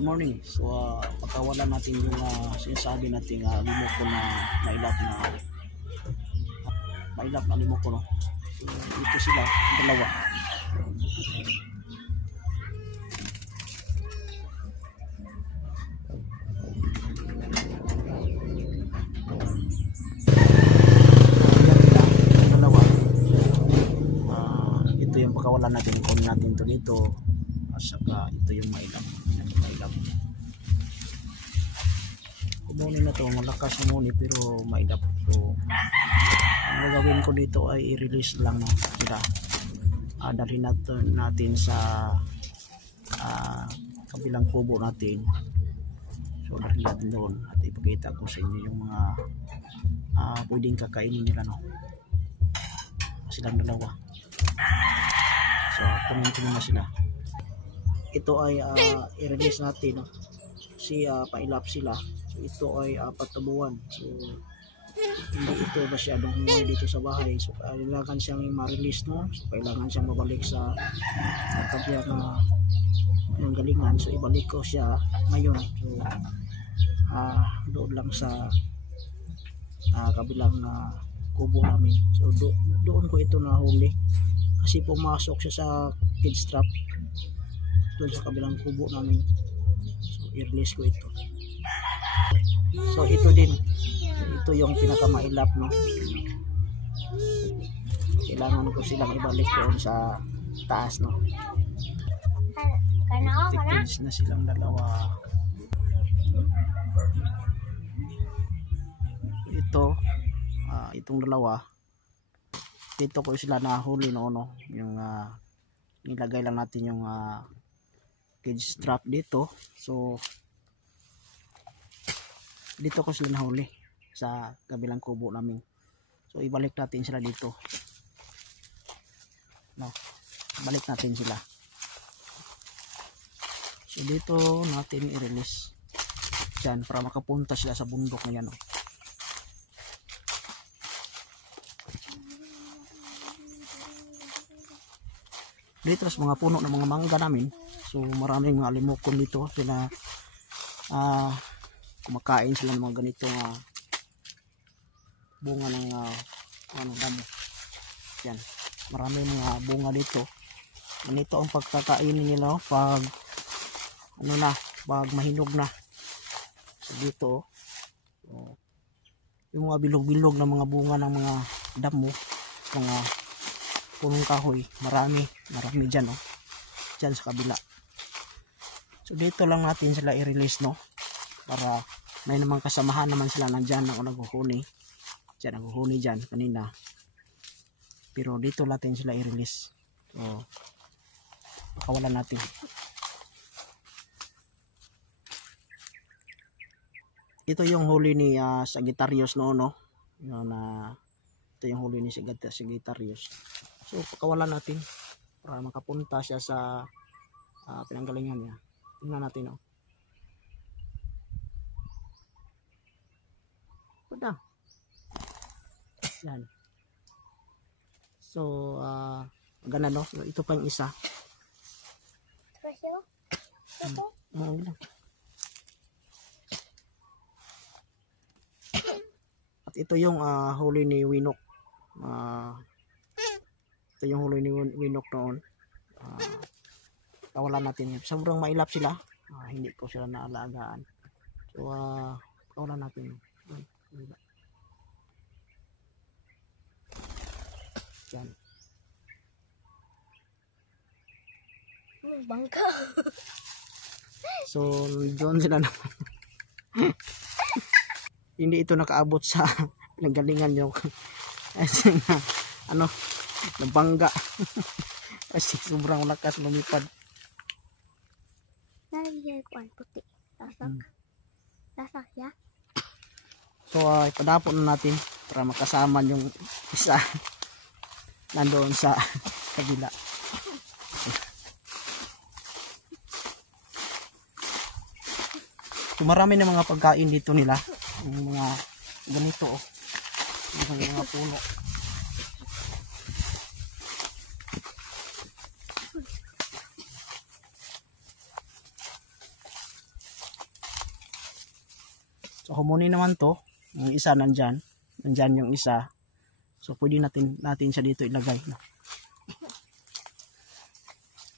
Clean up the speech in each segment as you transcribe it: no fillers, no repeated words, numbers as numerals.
Morning. So, pagkawalan natin yung sinasabi natin limoko na mailap na limoko, no? So, ito sila, dalawa. Ito yung pagkawalan natin, kung natin to dito, at saka ito yung mailap. Kumuni na to, malakas na muni pero mailap. So ang gagawin ko dito ay i-release lang sila. Dalhin natin sa kabilang kubo natin. So dalhin natin doon at ipakita ko sa inyo yung mga pwedeng kakainin nila, no? Silang dalawa. So kunin na sila. Ito ay i-release natin, no? Kasi pailap sila. So ito ay 4 na buwan. So hindi ito masyadong humuwi dito sa bahay. So kailangan siyang ma-release, no? So kailangan siyang mabalik sa kanyang galingan. So ibalik ko siya ngayon. So doon lang sa kabilang kubo namin. So doon ko ito nahuli kasi pumasok siya sa cage trap doon sa kabilang kubo namin. So i-release ko ito. So ito din, ito yung pinakamailap, no? Kailangan ko silang ibalik doon sa taas, no? Cage na silang dalawa. Ito itong dalawa, dito ko sila nahuli, no? Yung nilagay lang natin yung cage strap dito. So dito ko sila nahuli sa kabilang kubo namin. So ibalik natin sila dito, no? Balik natin sila. So dito natin i-release dyan para makapunta sila sa bundok na yan, no? Dito sa mga puno ng mga mangga namin, so maraming mga limokon dito. Sila kumakain sila ng mga ganito bunga ng damo. Yan, maraming mga bunga dito. Ganito ang pagkakainin nila pag pag mahinog na. So dito yung mga bilog-bilog na mga bunga ng mga damo, mga punong kahoy, marami dyan, no? Dyan sa kabila. So dito lang natin sila i-release, no? Para may namang kasamahan naman sila nandyan na naghuhuni. Dyan, naghuhuni dyan kanina. Pero dito natin sila i-release. So pakawalan natin. Ito yung huli ni Sagittarius, no? Ito yung huli ni Sagittarius. So pakawalan natin para makapunta siya sa pinanggalingan niya. Tingnan natin, no? Puta. Yan. So maganda, no? So, ito pa yung isa. At ito yung huli ni Winok. Ito yung huli ni Winok noon. Kawalan natin yan. Sobrang mailap sila. Hindi ko sila naalagaan. So kawalan natin. Yan. Bangka. So doon sila naman. Hindi ito nakaabot sa nanggalingan nyo. Kasi nabangga. Kasi sobrang lakas lumipad. Nalagyan ko ang puti. Lasak ya. So ipadapon na natin para makasama yung isa nandoon sa kabila. So marami na mga pagkain dito nila. Yung mga ganito, yung mga puno. So humuni naman to, yung isa nandyan yung isa. So pwede natin siya dito ilagay, no?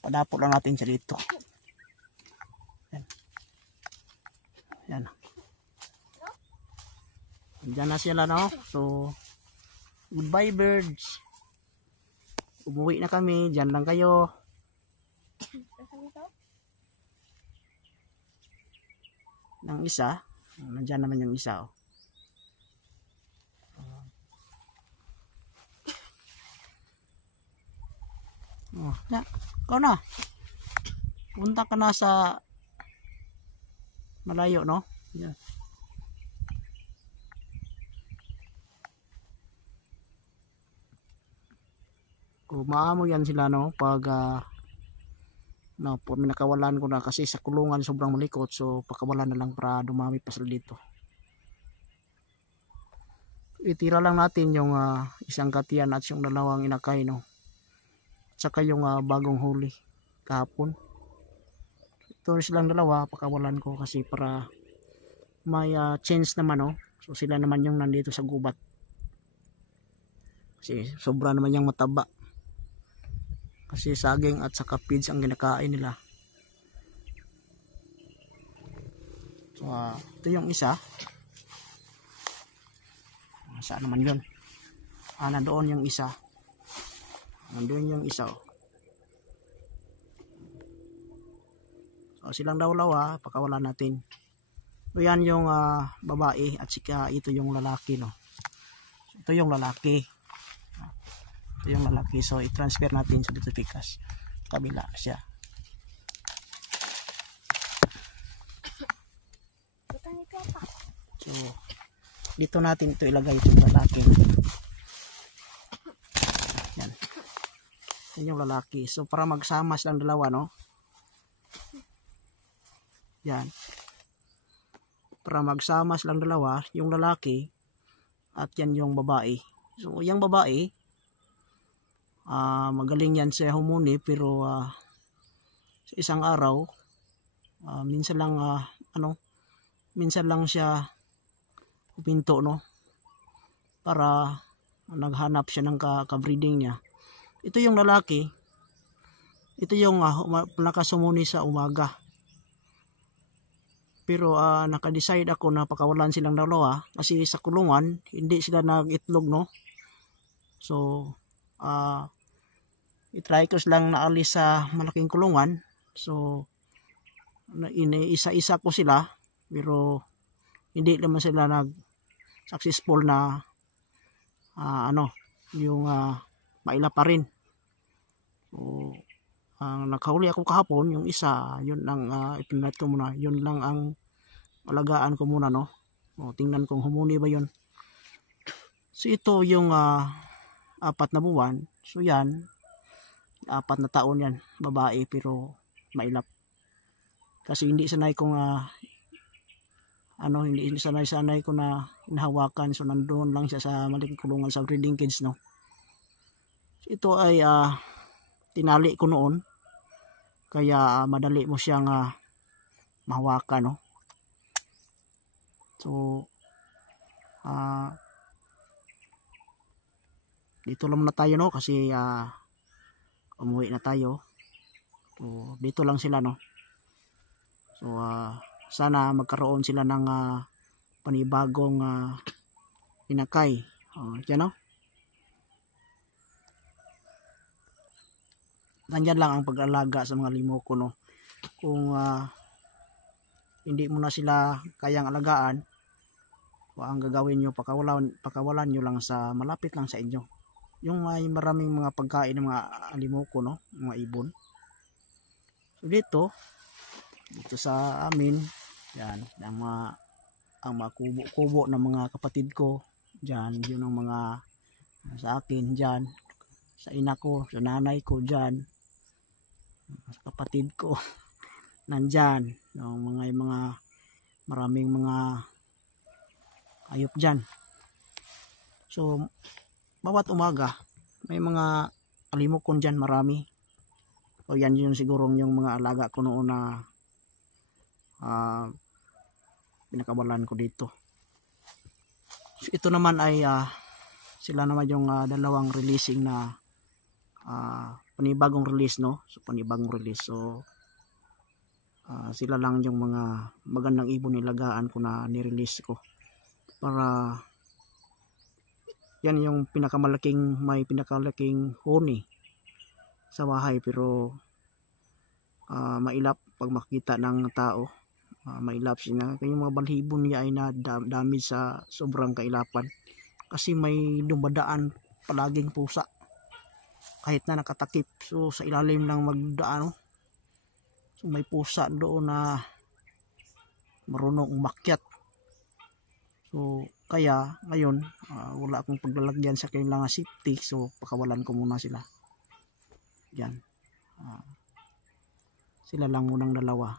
Padapot lang natin siya dito. Yan. Yan. Diyan na sila, no? So goodbye birds. Umuwi na kami, diyan lang kayo. Ng isa, nandiyan naman yung isa, oh. Oh, ya, ikaw na. Punta ka na sa malayo, no? Yan. Maamo yan sila, no? Pag no, nakawalan ko na kasi sa kulungan sobrang malikot, so pakawalan na lang para dumami pa sila dito. Itira lang natin yung isang katiyan at yung dalawang inakay, no? Saka yung bagong huli kahapon. Ito silang dalawa, pakawalan ko kasi para may chance naman, no? So sila naman yung nandito sa gubat kasi sobra naman yung mataba kasi saging at saka feeds ang ginakain nila. So ito yung isa. Saan naman yun? Nandoon yung isa. Nandoon yung isa, oh. So silang dalawa, pakawalan natin. So yan yung babae at saka ito yung lalaki, no? Ito yung lalaki. Ito yung lalaki. So i-transfer natin sa dito pikas. Kabila siya. So dito natin ito ilagay itong lalaki. Yan. Yan yung lalaki. So para magsama silang dalawa, no? Yan. Para magsama silang dalawa, yung lalaki at yan yung babae. So yung babae, magaling yan sa humuni, pero sa isang araw, minsan lang minsan lang siya pinto, no? Para naghanap siya ng ka-breeding niya. Ito yung lalaki. Ito yung nakasumuni sa umaga. Pero naka-decide ako na pakawalan silang dalawa kasi sa kulungan hindi sila nag-itlog, no? So i-try ko silang naalis sa malaking kulungan. So isa-isa ko sila, pero hindi naman sila successful na yung maila pa rin. So nakahuli ako kahapon yung isa, yun lang ipinat ko muna, yun lang ang alagaan ko muna, no? O, tingnan kong humuni ba yun. So ito yung 4 na buwan. So yan 4 na taon yan, babae, pero mailap kasi hindi sanay kong hindi sanay ko na inahawakan. So nandoon lang siya sa maliking kulungan sa breeding cage, no? Ito ay tinali ko noon kaya madali mo siyang mahawakan, no? So dito lang na tayo, no? Kasi umuwi na tayo. So dito lang sila, no? So sana magkaroon sila ng panibagong inakay. Diyan, no? Nandyan lang ang pag-alaga sa mga limoko, no? Kung hindi mo na sila kayang alagaan, ang gagawin nyo, pakawalan nyo lang sa malapit lang sa inyo. Yung may maraming mga pagkain ng mga limoko, no? Mga ibon. So dito sa amin, yan, ang mga kubo-kubo ng mga kapatid ko, dyan, yun ang mga sa akin, dyan, sa ina ko, sa nanay ko, dyan, sa kapatid ko, nandyan, yung mga maraming mga ayop dyan. So bawat umaga may mga alimokon dyan, marami. So yan yun siguro yung mga alaga ko noon na pinakawalan ko dito. So, ito naman ay sila naman yung dalawang releasing na panibagong release, no? So panibagong release. So sila lang yung mga magandang ibon nilagaan ko na ni-release ko para yan yung may pinakamalaking honey sa bahay, pero mailap pag makita ng tao, mailap sila. Yung mga balhibon niya ay na-damage sa sobrang kailapan kasi may dumadaan palaging pusa kahit na nakatakip. So sa ilalim lang magdaan, no? So may pusa doon na marunong umakyat. So kaya ngayon wala akong paglalagyan sa kailangan safety, so pakawalan ko muna sila. Yan. Sila lang munang dalawa.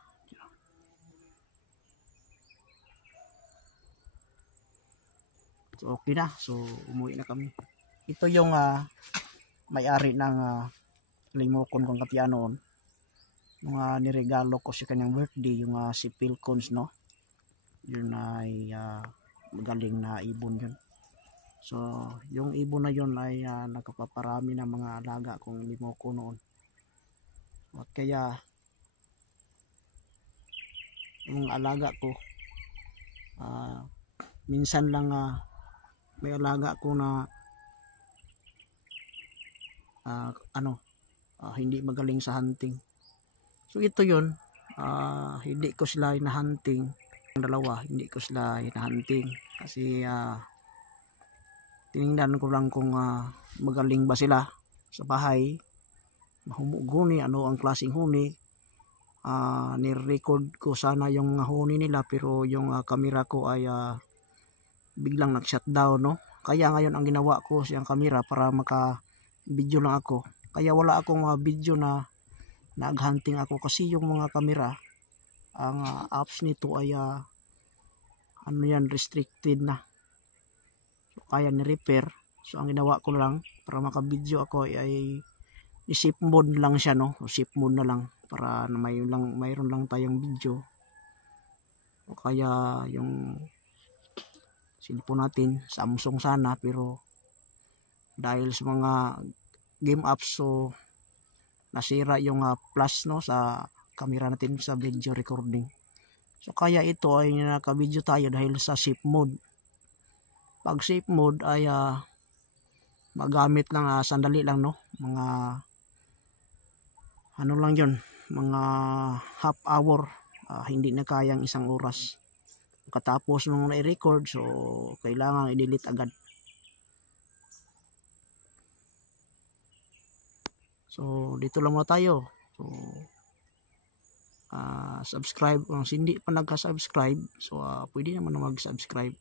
So okay na. So umuwi na kami. Ito yung may-ari ng limokon kong kapian noon. Yung niregalo ko sa kanyang birthday, yung si Pilcons, no? Yun ay magaling na ibon yun. So yung ibon na yun ay nakapaparami ng mga alaga kong limoko noon. At kaya yung alaga ko minsan lang may alaga ko na hindi magaling sa hunting. So ito yun, hindi ko sila hinahunting. Ang dalawa, hindi ko sila hinahunting kasi tinignan ko lang kung magaling ba sila sa bahay. Huni, ano ang klaseng huni. Ni-record ko sana yung huni nila, pero yung camera ko ay biglang nag-shutdown, no? Kaya ngayon ang ginawa ko siyang camera para maka-video lang ako. Kaya wala akong video na nag-hunting ako kasi yung mga camera, ang apps nito ay restricted na. So kaya ni-repair. So ang ginawa ko lang para maka-video ako ay i-save mode lang siya, no? O save mode na lang para na mayroon lang tayong video. O kaya yung cellphone natin, Samsung sana, pero dahil sa mga game apps, so nasira yung flash, no, sa camera natin sa video recording. So kaya ito ay naka-video tayo dahil sa safe mode. Pag safe mode ay magamit lang sandali lang, no, mga ano lang yun, mga half hour, hindi na kayang isang oras. Katapos nung na-record, so kailangan i-delete agad. So dito lang muna tayo. So subscribe kung hindi pa nagka-subscribe, so pwede naman na mag-subscribe.